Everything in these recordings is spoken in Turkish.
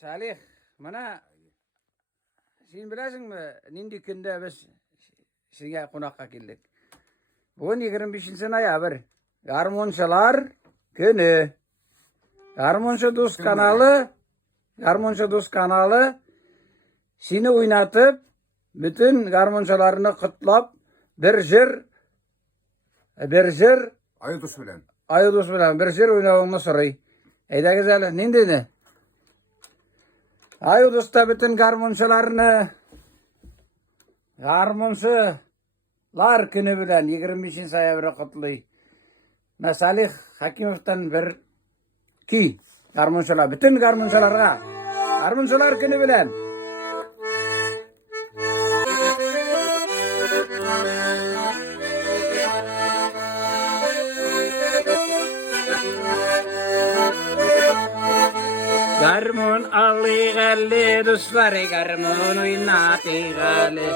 Salih, mana sen bilesinmi? Nindi günde biz size konakka keldik. Bugün 25. noyabr. Garmonçalar günü. Garmonça Dost kanalı, Garmonça Dost kanalı seni oynatıp bütün garmonçalarını kutlap bir jir Ayıdus bilen. Ayıdus bilen bir jir oynawını soray. Eyda güzel. Nindi ne? Ayıdus'ta bütün garmonçalarını garmonçalar günü bilen 25. noyabrı kutluy. Salih Hakimov'tan bir ki garmonçalar, bütün garmonçalarga garmonçalar günü bilen. Garmon alli galle dostları garmon oynatı galle.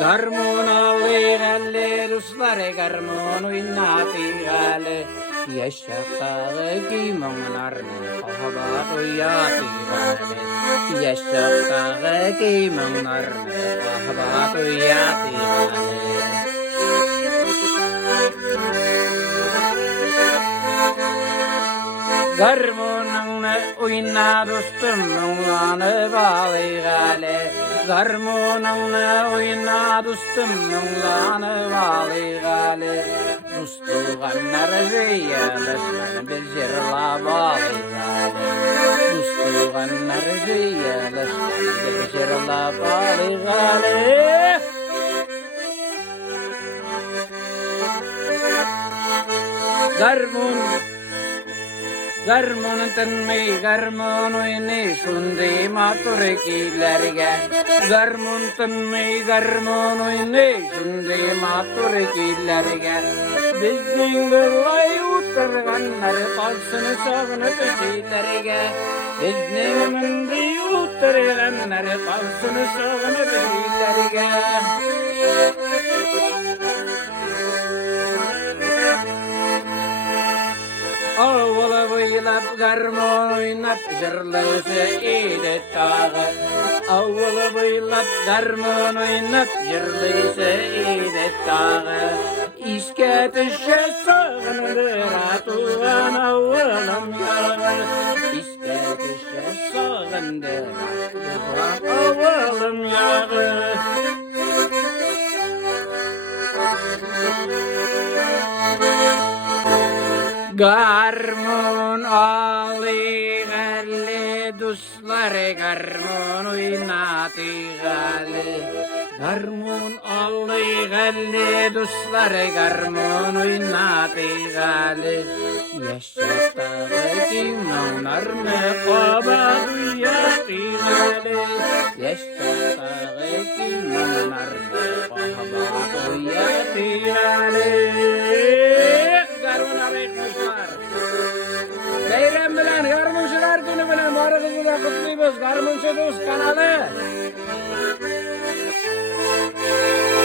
Garmon alli galle dostları garmon oynatı galle. Yaşaktağı giymonlarını kahabat oynatı galle. Yaşaktağı giymonlarını kahabat oynatı galle. Garmonunla oyna dostum munlanı bağlı gale. Garmonunla oyna dostum munlanı bağlı gale. Dostuğanlar zeyyalasın bir jirla bağlı gale. Dostuğanlar zeyyalasın bir jirla bağlı gale. Garmonun tanmay garmon oyni şundi maturikilerge. Garmon tanmay garmon oyni şundi maturikilerge. Bizning birlay utirganlar qalsın sog'inib kiylerge. Bizning mindi utirganlar qalsın sog'inib kiylerge. Avvala boylap garmon oynap jırlısı idi tağı. Avvala boylap garmon oynap jırlısı idi tağı. İşke düşe sağınır atuğan avvalam yağı. İşke düşe sağınır atuğan avvalam yağı. Garmon alli galle dostları garmon oynatı galle. Garmon alli galle dostları garmon oynatı galle. Yaşaktağı giymonlarını kahabat oynatı galle. Yaşaktağı giymonlarını kahabat oynatı galle. Bayram bilen garmonçalar günü bilen barıgızı kutluyoruz. Garmonça Dost kanalı.